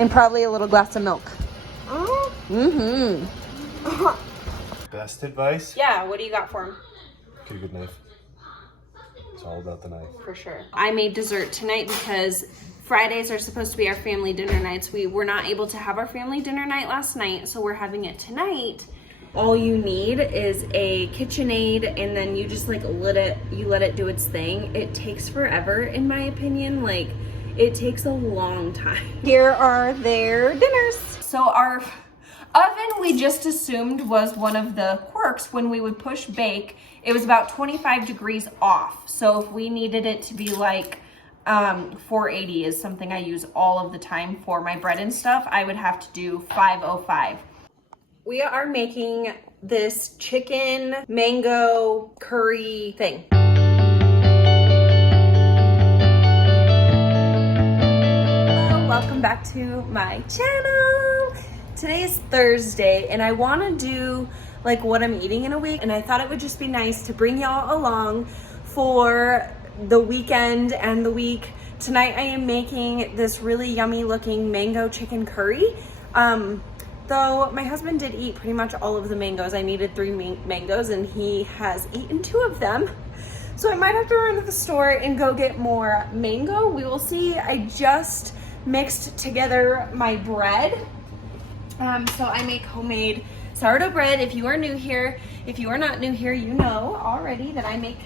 And probably a little glass of milk. Mm-hmm. Best advice? Yeah, what do you got for him? Get a good knife. It's all about the knife. For sure. I made dessert tonight because Fridays are supposed to be our family dinner nights. We were not able to have our family dinner night last night, so we're having it tonight. All you need is a KitchenAid, and then you just like let it do its thing. It takes forever, in my opinion. Like, it takes a long time. Here are their dinners. So our oven, we just assumed was one of the quirks. When we would push bake, it was about 25 degrees off. So if we needed it to be like 480 is something I use all of the time for my bread and stuff, I would have to do 505. We are making this chicken mango curry thing. Hello, welcome back to my channel. Today is Thursday and I want to do like what I'm eating in a week, and I thought it would just be nice to bring y'all along for the weekend and the week. Tonight I am making this really yummy looking mango chicken curry. Though my husband did eat pretty much all of the mangoes. I needed 3 mangoes and he has eaten 2 of them. So I might have to run to the store and go get more mango. We will see. I just mixed together my bread. So I make homemade sourdough bread. If you are new here, if you are not new here, you know already that I make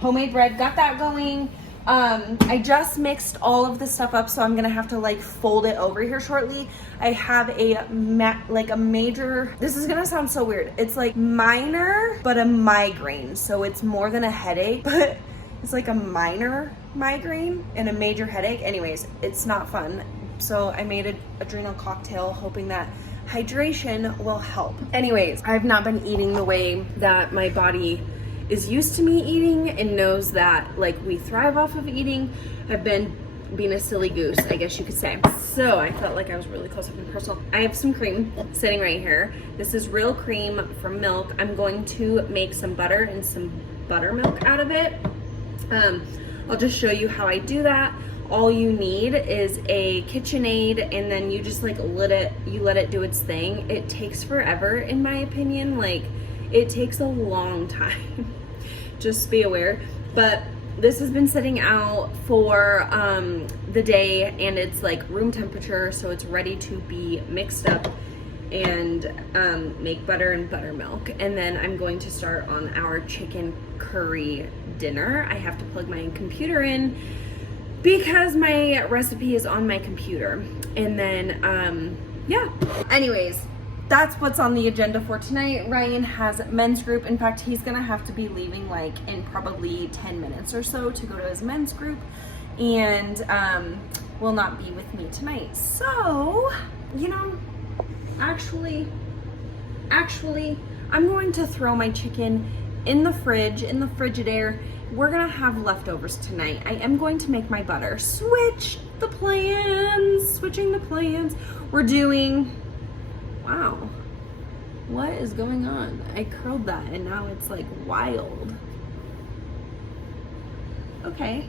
homemade bread. Got that going. I just mixed all of the stuff up, so I'm gonna have to like fold it over here shortly. I have a major, this is gonna sound so weird, it's like minor but a migraine, so it's more than a headache, but it's like a minor migraine and a major headache. Anyways, it's not fun, so I made an adrenal cocktail hoping that hydration will help. Anyways, I've not been eating the way that my body is used to me eating and knows that like we thrive off of eating. I've been being a silly goose, I guess you could say. So I felt like I was really close up and personal. I have some cream sitting right here. This is real cream from milk. I'm going to make some butter and some buttermilk out of it. I'll just show you how I do that. All you need is a KitchenAid, and then you just like let it do its thing. It takes forever, in my opinion. Like, it takes a long time. Just be aware. But this has been sitting out for the day, and it's like room temperature, so it's ready to be mixed up and make butter and buttermilk. And then I'm going to start on our chicken curry dinner. I have to plug my computer in because my recipe is on my computer. And then, yeah. Anyways, that's what's on the agenda for tonight. Ryan has men's group. In fact, he's gonna have to be leaving like in probably 10 minutes or so to go to his men's group, and will not be with me tonight. So, you know, actually, I'm going to throw my chicken in the fridge, in the Frigidaire. We're gonna have leftovers tonight. I am going to make my butter. Switching the plans. We're doing, wow, what is going on? I curled that and now it's like wild. Okay,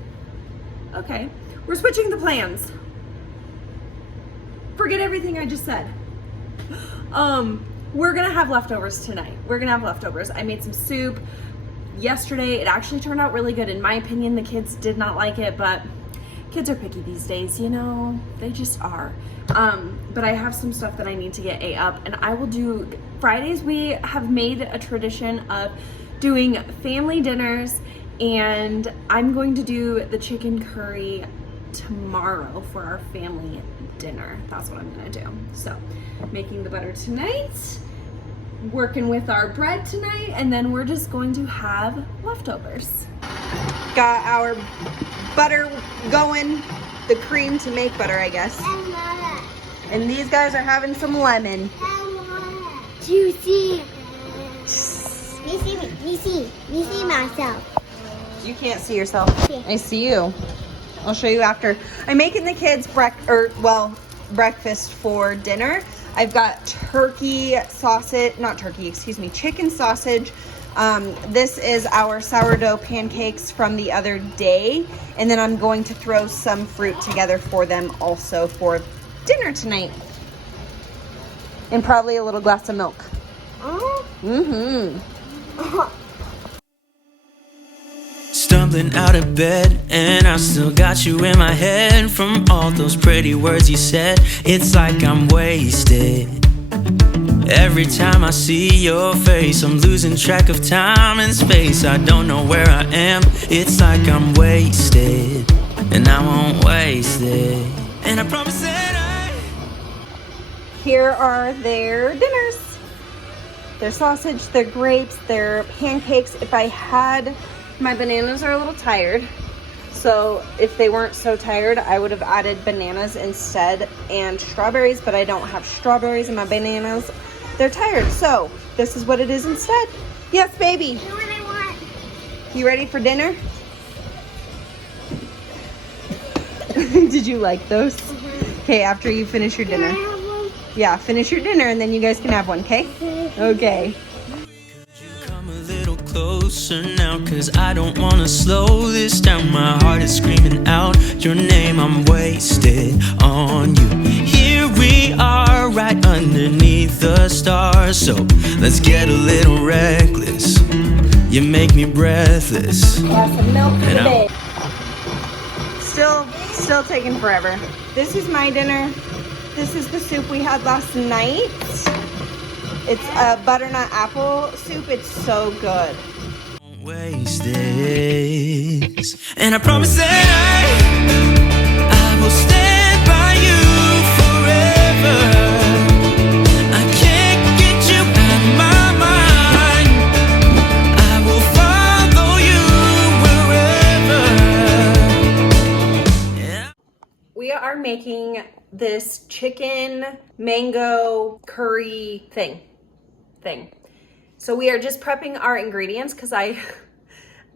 we're switching the plans. Forget everything I just said. We're gonna have leftovers tonight. I made some soup yesterday. It actually turned out really good. In my opinion, the kids did not like it, but kids are picky these days, you know, they just are. But I have some stuff that I need to get up, and I will do Fridays. We have made a tradition of doing family dinners, and I'm going to do the chicken curry tomorrow for our family dinner. That's what I'm gonna do. So, making the butter tonight, working with our bread tonight, and then we're just going to have leftovers. Got our butter going, the cream to make butter, I guess. And these guys are having some lemon. Juicy. Me see myself. You can't see yourself. I see you. I'll show you after. I'm making the kids breakfast for dinner. I've got chicken sausage. This is our sourdough pancakes from the other day. And then I'm going to throw some fruit together for them also for dinner tonight. And probably a little glass of milk. Mm-hmm. Stumbling out of bed, and I still got you in my head. From all those pretty words you said, it's like I'm wasted. Every time I see your face, I'm losing track of time and space. I don't know where I am, it's like I'm wasted. And I won't waste it. And I promise that Here are their dinners. Their sausage, their grapes, their pancakes. If I had, my bananas are a little tired. So if they weren't so tired, I would have added bananas instead and strawberries, but I don't have strawberries in my bananas. They're tired, so this is what it is instead. Yes, baby. You know what I want? You ready for dinner? Did you like those? Okay, after you finish your Can I dinner. have one? Yeah, finish your dinner and then you guys can have one, okay? Okay. come a little closer now, 'cause I don't wanna slow this down. My heart is screaming out your name, I'm wasted on you. Here we are, right underneath the stars. So let's get a little reckless. You make me breathless. Yeah, some milk for And the I'm- day. Still taking forever. This is my dinner. This is the soup we had last night. It's a butternut apple soup. It's so good. Waste this. And I promise that I will stand by you forever. I can't get you out of my mind. I will follow you wherever. Yeah. We are making this chicken mango curry thing. So we are just prepping our ingredients because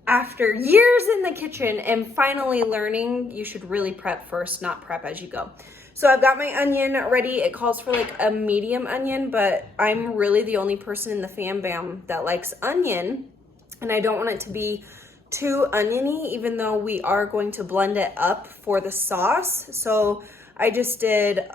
after years in the kitchen, am finally learning you should really prep first, not prep as you go. So I've got my onion ready. It calls for like a medium onion, but I'm really the only person in the fam bam that likes onion. And I don't want it to be too oniony, even though we are going to blend it up for the sauce. So I just did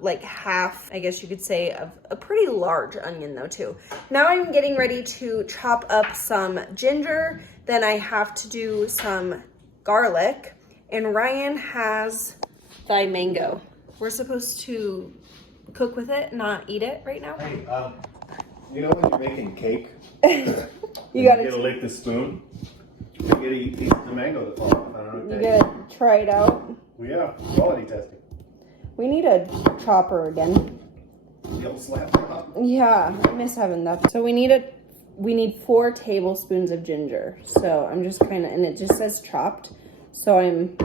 like half, I guess you could say, of a pretty large onion though too. Now I'm getting ready to chop up some ginger. Then I have to do some garlic. And Ryan has the mango. We're supposed to cook with it, not eat it right now. Hey, you know when you're making cake, You gotta get to lick the spoon. You gotta eat the mango that fall off. I don't know. You gotta try it out. Well, yeah, quality testing. We need a chopper again. The old slap top. Yeah, I miss having that. So we need 4 tablespoons of ginger. So I'm just kind of, and it just says chopped. So I'm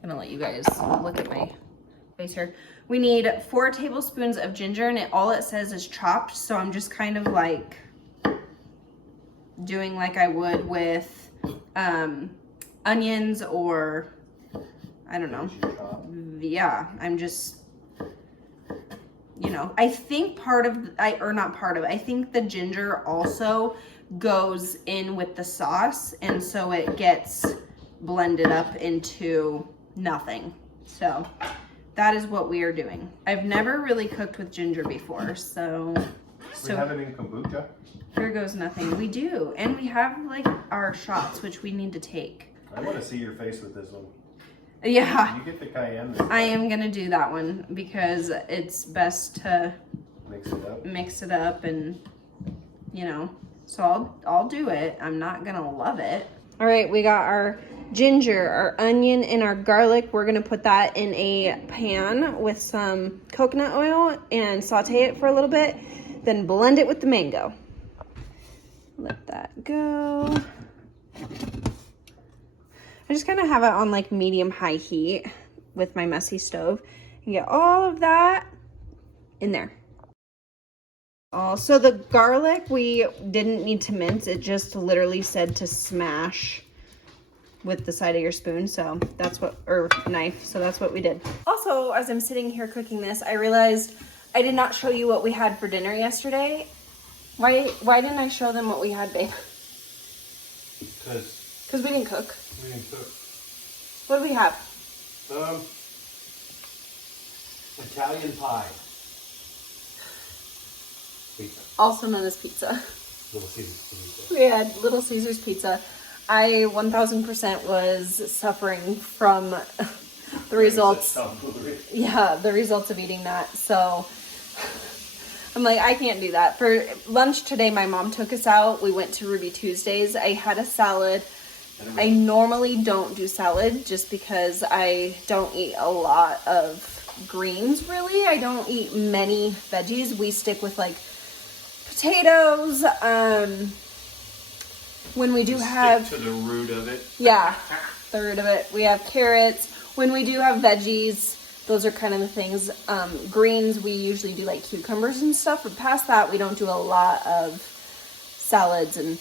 gonna let you guys look at my face here. We need 4 tablespoons of ginger, and all it says is chopped. So I'm just kind of like doing like I would with onions or I don't know. Yeah, I'm just, you know, I think I think the ginger also goes in with the sauce, and so it gets blended up into nothing. So that is what we are doing. I've never really cooked with ginger before, so We have it in kombucha. here goes nothing. We do, and we have like our shots, which we need to take. I want to see your face with this one. Yeah. You get the cayenne. I am gonna do that one because it's best to Mix it up. and you know, so I'll do it. I'm not gonna love it. All right, we got our ginger, our onion, and our garlic. We're gonna put that in a pan with some coconut oil and saute it for a little bit, then blend it with the mango. Let that go. I just kind of have it on like medium-high heat with my messy stove and get all of that in there. Also, the garlic we didn't need to mince. It just literally said to smash with the side of your spoon. So that's what, or knife. So that's what we did. Also, as I'm sitting here cooking this, I realized I did not show you what we had for dinner yesterday. Why didn't I show them what we had, babe? Because we didn't cook. We didn't cook. What do we have? Italian pie. Pizza. Also known as pizza. Little Caesar's pizza. We had Little Caesar's pizza. I 1000% was suffering from the results. Yeah, the results of eating that. So I'm like, I can't do that. For lunch today, my mom took us out. We went to Ruby Tuesdays. I had a salad. I normally don't do salad just because I don't eat a lot of greens, really. I don't eat many veggies. We stick with like potatoes. When we do have to the root of it. Yeah, the root of it. We have carrots. When we do have veggies, those are kind of the things. Greens, we usually do like cucumbers and stuff. But past that, we don't do a lot of salads and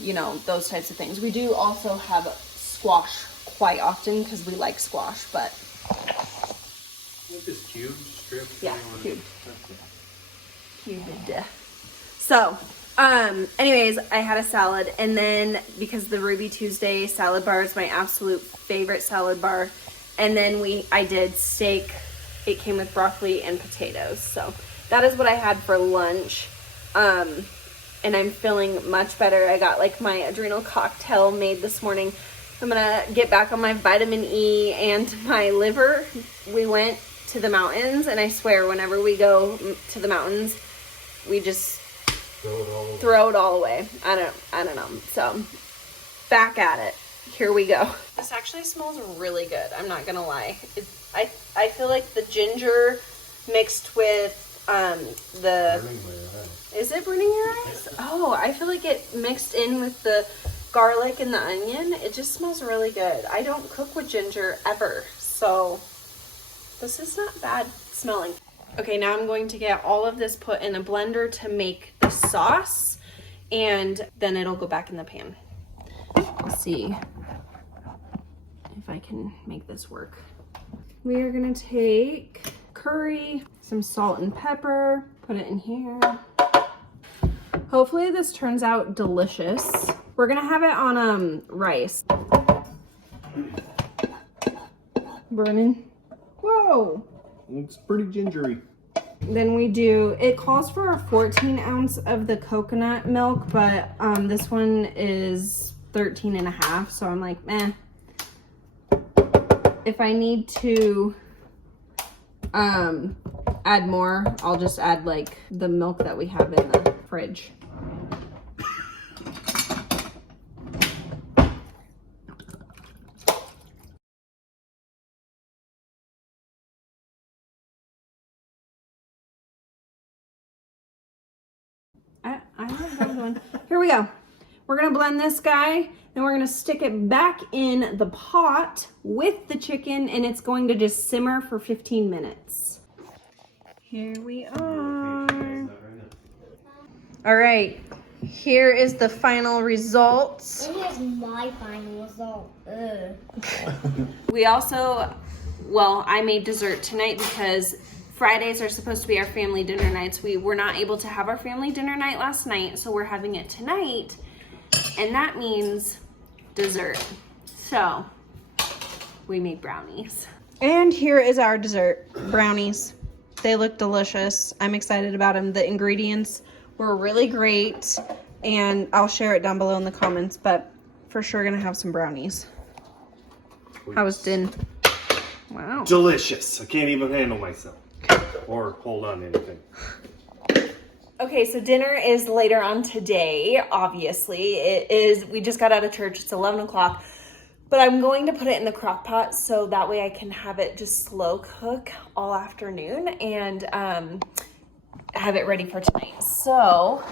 you know, those types of things. We do also have squash quite often because we like squash, but What is cubed strip? yeah, cubed. Cubed. So, anyways, I had a salad, and then because the Ruby Tuesday salad bar is my absolute favorite salad bar, and then I did steak. It came with broccoli and potatoes. So that is what I had for lunch. And I'm feeling much better. I got like my adrenal cocktail made this morning. I'm gonna get back on my vitamin E and my liver. We went to the mountains, and I swear whenever we go to the mountains, we just throw it all away. I don't know. So back at it. Here we go. This actually smells really good. I'm not gonna lie. I feel like the ginger mixed with is it burning your eyes? Oh, I feel like it mixed in with the garlic and the onion. It just smells really good. I don't cook with ginger ever, so this is not bad smelling. Okay, now I'm going to get all of this put in a blender to make the sauce, and then it'll go back in the pan. Let's see if I can make this work. We are gonna take curry, some salt and pepper, put it in here. Hopefully this turns out delicious. We're gonna have it on rice. Burning. Whoa. Looks pretty gingery. Then we do, it calls for a 14 ounce of the coconut milk, but this one is 13 and a half, so I'm like, meh. If I need to add more, I'll just add like the milk that we have in the fridge. I don't know how I'm going. Here we go. We're gonna blend this guy, then we're gonna stick it back in the pot with the chicken, and it's going to just simmer for 15 minutes. Here we are. All right, here is the final results. And here's my final result. Ugh. We also, well, I made dessert tonight because Fridays are supposed to be our family dinner nights. We were not able to have our family dinner night last night, so we're having it tonight, and that means dessert. So we made brownies. And here is our dessert, brownies. They look delicious. I'm excited about them. The ingredients were really great, and I'll share it down below in the comments, but for sure gonna have some brownies. How was din? Wow. Delicious. I can't even handle myself. Or hold on to anything. Okay, so dinner is later on today, obviously. It is, we just got out of church, it's 11 o'clock. But I'm going to put it in the crock pot so that way I can have it just slow cook all afternoon and have it ready for tonight. So,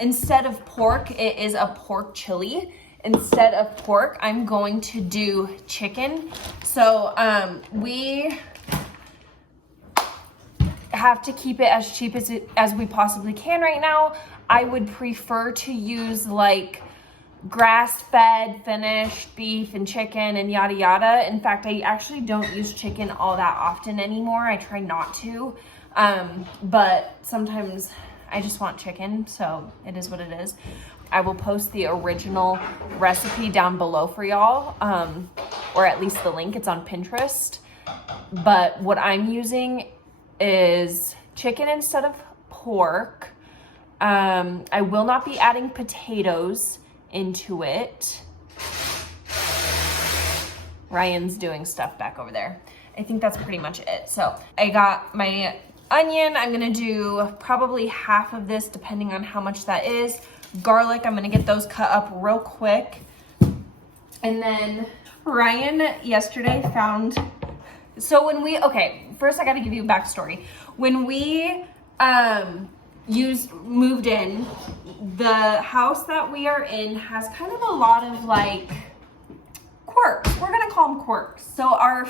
instead of pork, it is a pork chili. Instead of pork, I'm going to do chicken. So, we have to keep it as cheap as we possibly can right now. I would prefer to use like grass-fed finished beef and chicken and yada yada. In fact, I actually don't use chicken all that often anymore. I try not to, but sometimes I just want chicken, so it is what it is. I will post the original recipe down below for y'all, or at least the link. It's on Pinterest. But what I'm using is chicken instead of pork. I will not be adding potatoes into it. Ryan's doing stuff back over there. I think that's pretty much it. So I got my onion. I'm gonna do probably half of this depending on how much that is. Garlic, I'm gonna get those cut up real quick. And then Ryan yesterday found, so when we, okay, first I gotta give you a backstory. When we moved in, the house that we are in has kind of a lot of like quirks. We're gonna call them quirks. So our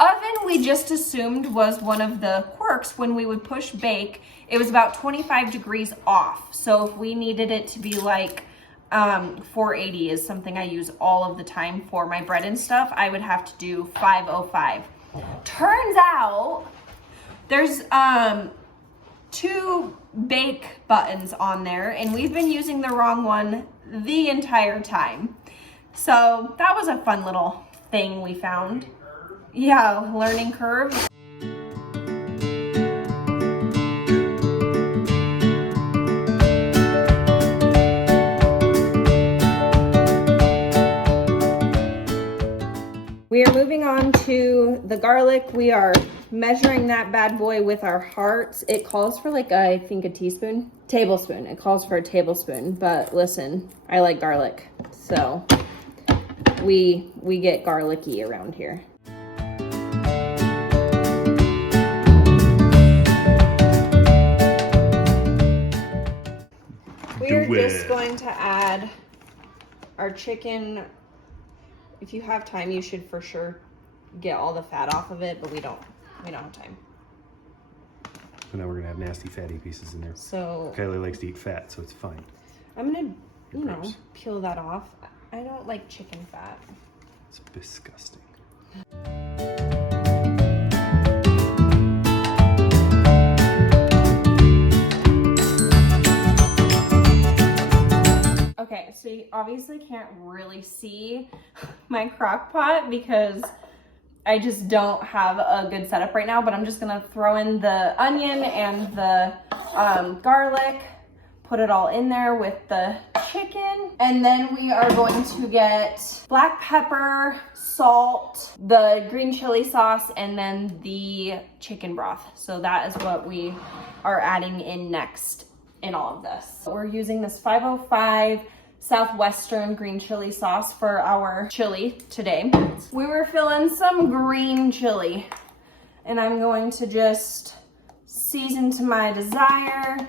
oven, we just assumed was one of the quirks. When we would push bake, it was about 25 degrees off. So if we needed it to be like 480 is something I use all of the time for my bread and stuff, I would have to do 505. Turns out there's 2 bake buttons on there, and we've been using the wrong one the entire time. So that was a fun little thing we found. Yeah, learning curve. We are moving on to the garlic. We are measuring that bad boy with our hearts. It calls for like, I think a tablespoon. It calls for a tablespoon, but listen, I like garlic. So we get garlicky around here. We're just going to add our chicken. If you have time, you should for sure get all the fat off of it, but we don't have time. So now we're gonna have nasty fatty pieces in there. So Kylie likes to eat fat, so it's fine. I'm gonna, peel that off. I don't like chicken fat. It's disgusting. Okay, so you obviously can't really see my crock pot because I just don't have a good setup right now, but I'm just gonna throw in the onion and the garlic, put it all in there with the chicken, and then we are going to get black pepper, salt, the green chili sauce, and then the chicken broth. So that is what we are adding in next in all of this. We're using this 505 Southwestern green chili sauce for our chili today. We were feeling some green chili, and I'm going to just season to my desire.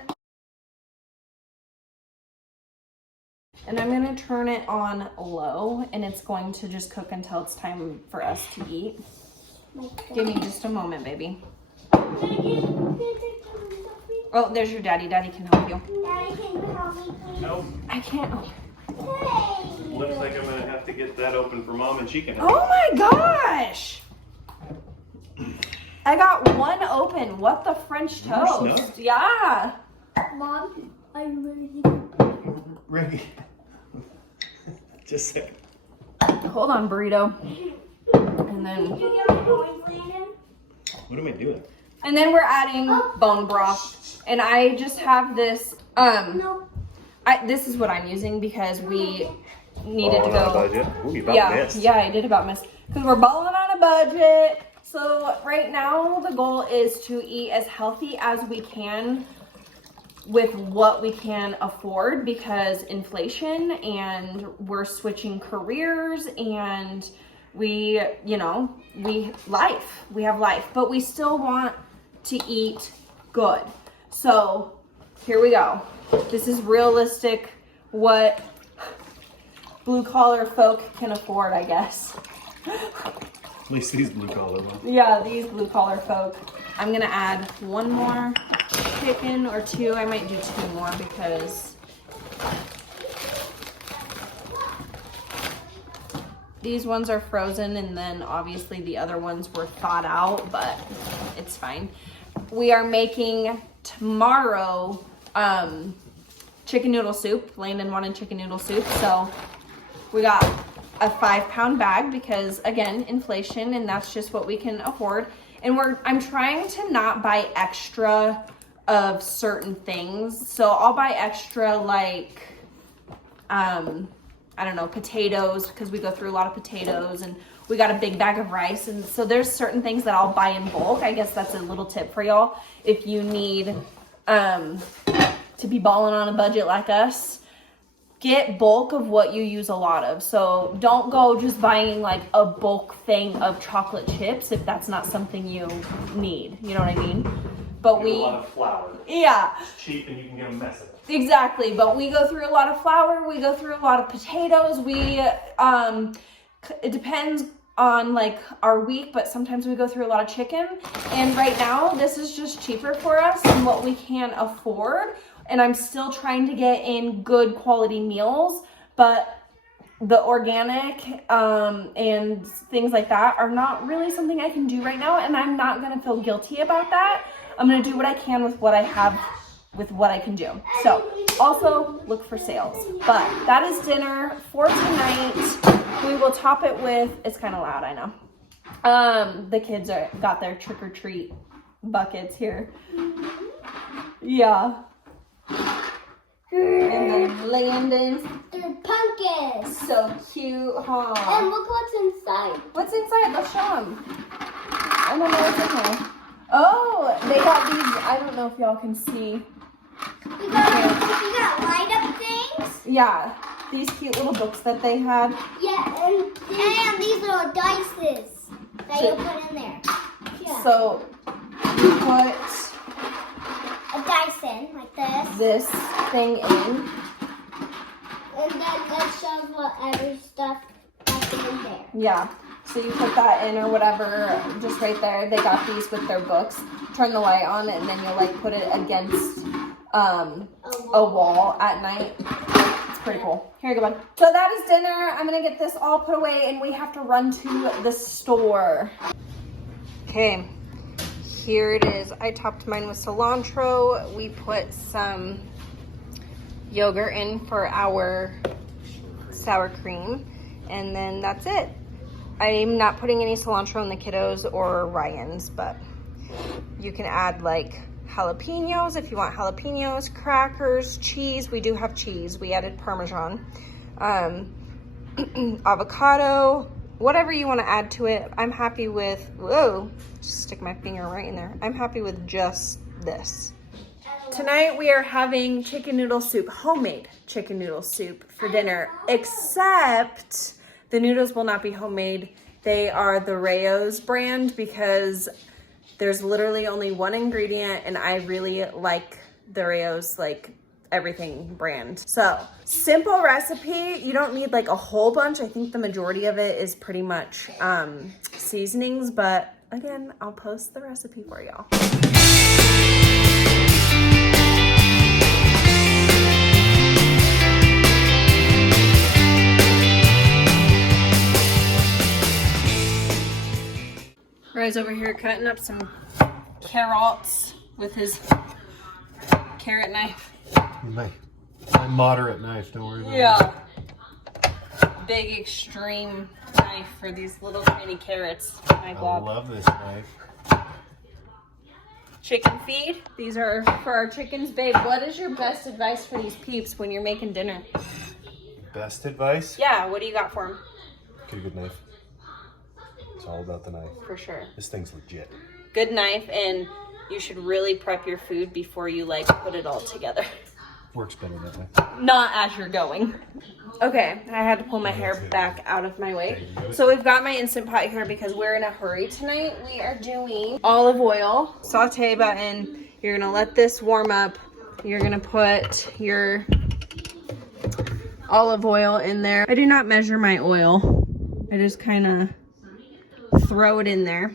And I'm gonna turn it on low, and it's going to just cook until it's time for us to eat. Give me just a moment, baby. Oh, there's your daddy. Daddy can help you. Daddy, can you help me, please? Nope. I can't. Hey. Looks like I'm gonna have to get that open for Mom, and she can help. Oh my gosh! I got one open. What the French toast? Snug. Yeah. Mom, are you ready? Ready. Just a sec. Hold on, burrito. And then Did you get my toys, Landon? What am I doing? we're adding bone broth. And I just have this. No. This is what I'm using because we needed to Balling on a go. budget. Ooh, you about Yeah, missed. yeah, I did about miss because we're balling on a budget. So right now the goal is to eat as healthy as we can with what we can afford because inflation, and we're switching careers, and we have life, but we still want to eat good. So here we go. This is realistic what blue collar folk can afford, I guess. At least these blue collar ones. Yeah, these blue collar folk. I'm gonna add one more chicken or two. I might do 2 more because these ones are frozen, and then obviously the other ones were thawed out, but it's fine. We are making tomorrow chicken noodle soup. Landon wanted chicken noodle soup, so we got a 5-pound bag because, again, inflation, and that's just what we can afford. And I'm trying to not buy extra of certain things. So I'll buy extra, like, I don't know, potatoes, because we go through a lot of potatoes, and we got a big bag of rice. And so there's certain things that I'll buy in bulk. I guess that's a little tip for y'all. If you need to be balling on a budget like us, get bulk of what you use a lot of. So don't go just buying like a bulk thing of chocolate chips if that's not something you need. You know what I mean? But Get a lot of flour. Yeah. It's cheap and you can get a mess of it. Exactly. But we go through a lot of flour. We go through a lot of potatoes. It depends on like our week, but sometimes we go through a lot of chicken. And right now, this is just cheaper for us than what we can afford. And I'm still trying to get in good quality meals, but the organic and things like that are not really something I can do right now, and I'm not gonna feel guilty about that. I'm gonna do what I can with what I have, with what I can do. So also look for sales. But that is dinner for tonight. We will top it with, it's kind of loud, I know. The kids got their trick-or-treat buckets here. Yeah. And then Landon's. They're pumpkins. So cute, huh? And look what's inside. What's inside? Let's show them. I don't know what's in there. Oh, they got these. I don't know if y'all can see. You got light up things? Yeah, these cute little books that they had. Yeah, and these little dices that you put in there. Yeah. So you put a dice in, like this. This thing in. And then let's shove whatever stuff that's in there. Yeah. So you put that in or whatever, just right there. They got these with their books. Turn the light on, and then you'll like put it against a wall at night. It's pretty cool. Here you go, bud. So that is dinner. I'm gonna get this all put away, and we have to run to the store. Okay, here it is. I topped mine with cilantro. We put some yogurt in for our sour cream, and then that's it. I'm not putting any cilantro in the kiddos or Ryan's, but you can add like jalapenos if you want jalapenos, crackers, cheese. We do have cheese. We added Parmesan, avocado, whatever you want to add to it. I'm happy with, whoa, just stick my finger right in there. I'm happy with just this. Tonight we are having chicken noodle soup, homemade chicken noodle soup for dinner, except the noodles will not be homemade. They are the Rayo's brand because there's literally only one ingredient, and I really like the Rayo's like everything brand. So simple recipe. You don't need like a whole bunch. I think the majority of it is pretty much seasonings, but again, I'll post the recipe for y'all. Ray's over here cutting up some carrots with his carrot knife. My moderate knife, don't worry about it. Yeah. Big extreme knife for these little tiny carrots. I love this knife. Chicken feed. These are for our chickens. Babe, what is your best advice for these peeps when you're making dinner? Best advice? Yeah, what do you got for them? Get a good knife. It's all about the knife. For sure. This thing's legit. Good knife, and you should really prep your food before you like put it all together. Works better that way. Not as you're going. Okay, I had to pull my hair back out of my way. So we've got my Instant Pot here because we're in a hurry tonight. We are doing olive oil, saute button. You're gonna let this warm up. You're gonna put your olive oil in there. I do not measure my oil. I just kind of throw it in there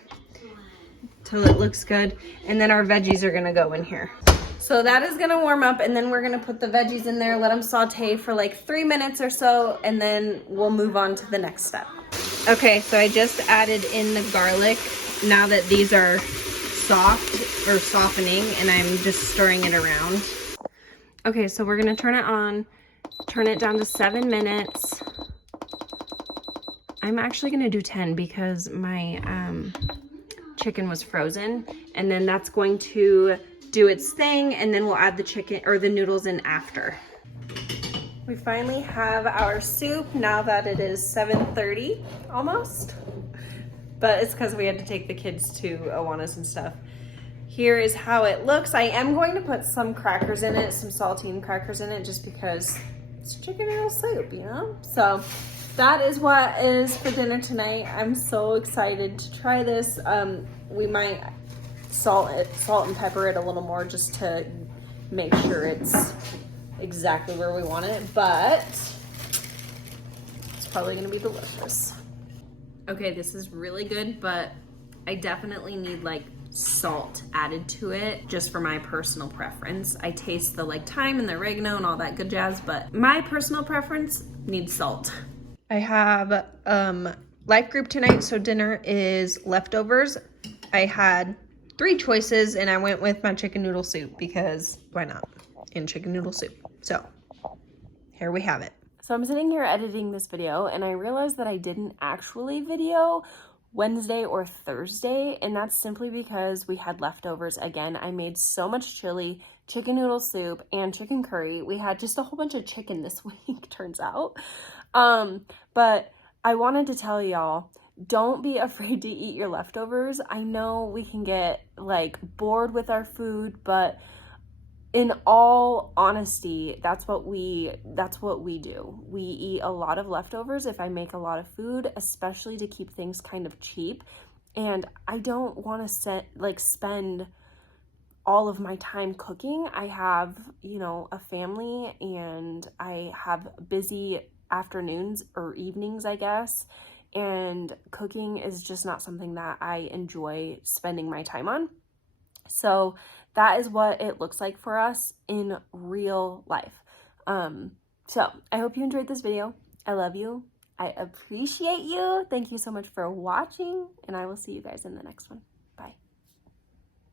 till it looks good. And then our veggies are gonna go in here. So that is gonna warm up, and then we're gonna put the veggies in there, let them saute for like 3 minutes or so, and then we'll move on to the next step. Okay, so I just added in the garlic now that these are soft or softening, and I'm just stirring it around. Okay, so we're gonna turn it on, turn it down to 7 minutes. I'm actually gonna do 10 because my chicken was frozen, and then that's going to do its thing, and then we'll add the chicken or the noodles in after. We finally have our soup now that it is 7:30 almost, but it's because we had to take the kids to Awana's and stuff. Here is how it looks. I am going to put some crackers in it, some saltine crackers in it, just because it's chicken noodle soup, you know? So that is what is for dinner tonight. I'm so excited to try this. We might salt and pepper it a little more just to make sure it's exactly where we want it, but it's probably gonna be delicious. Okay, this is really good, but I definitely need like salt added to it just for my personal preference. I taste the like thyme and the oregano and all that good jazz, but my personal preference needs salt. I have life group tonight, so dinner is leftovers. I had 3 choices and I went with my chicken noodle soup because why not? And chicken noodle soup. So here we have it. So I'm sitting here editing this video and I realized that I didn't actually video Wednesday or Thursday, and that's simply because we had leftovers again. I made so much chili, chicken noodle soup, and chicken curry. We had just a whole bunch of chicken this week, turns out. But I wanted to tell y'all, don't be afraid to eat your leftovers. I know we can get like bored with our food, but in all honesty, that's what we do. We eat a lot of leftovers if I make a lot of food, especially to keep things kind of cheap. And I don't want to spend all of my time cooking. I have, you know, a family and I have busy afternoons or evenings, I guess. And cooking is just not something that I enjoy spending my time on. So that is what it looks like for us in real life. So I hope you enjoyed this video. I love you. I appreciate you. Thank you so much for watching, and I will see you guys in the next one. Bye.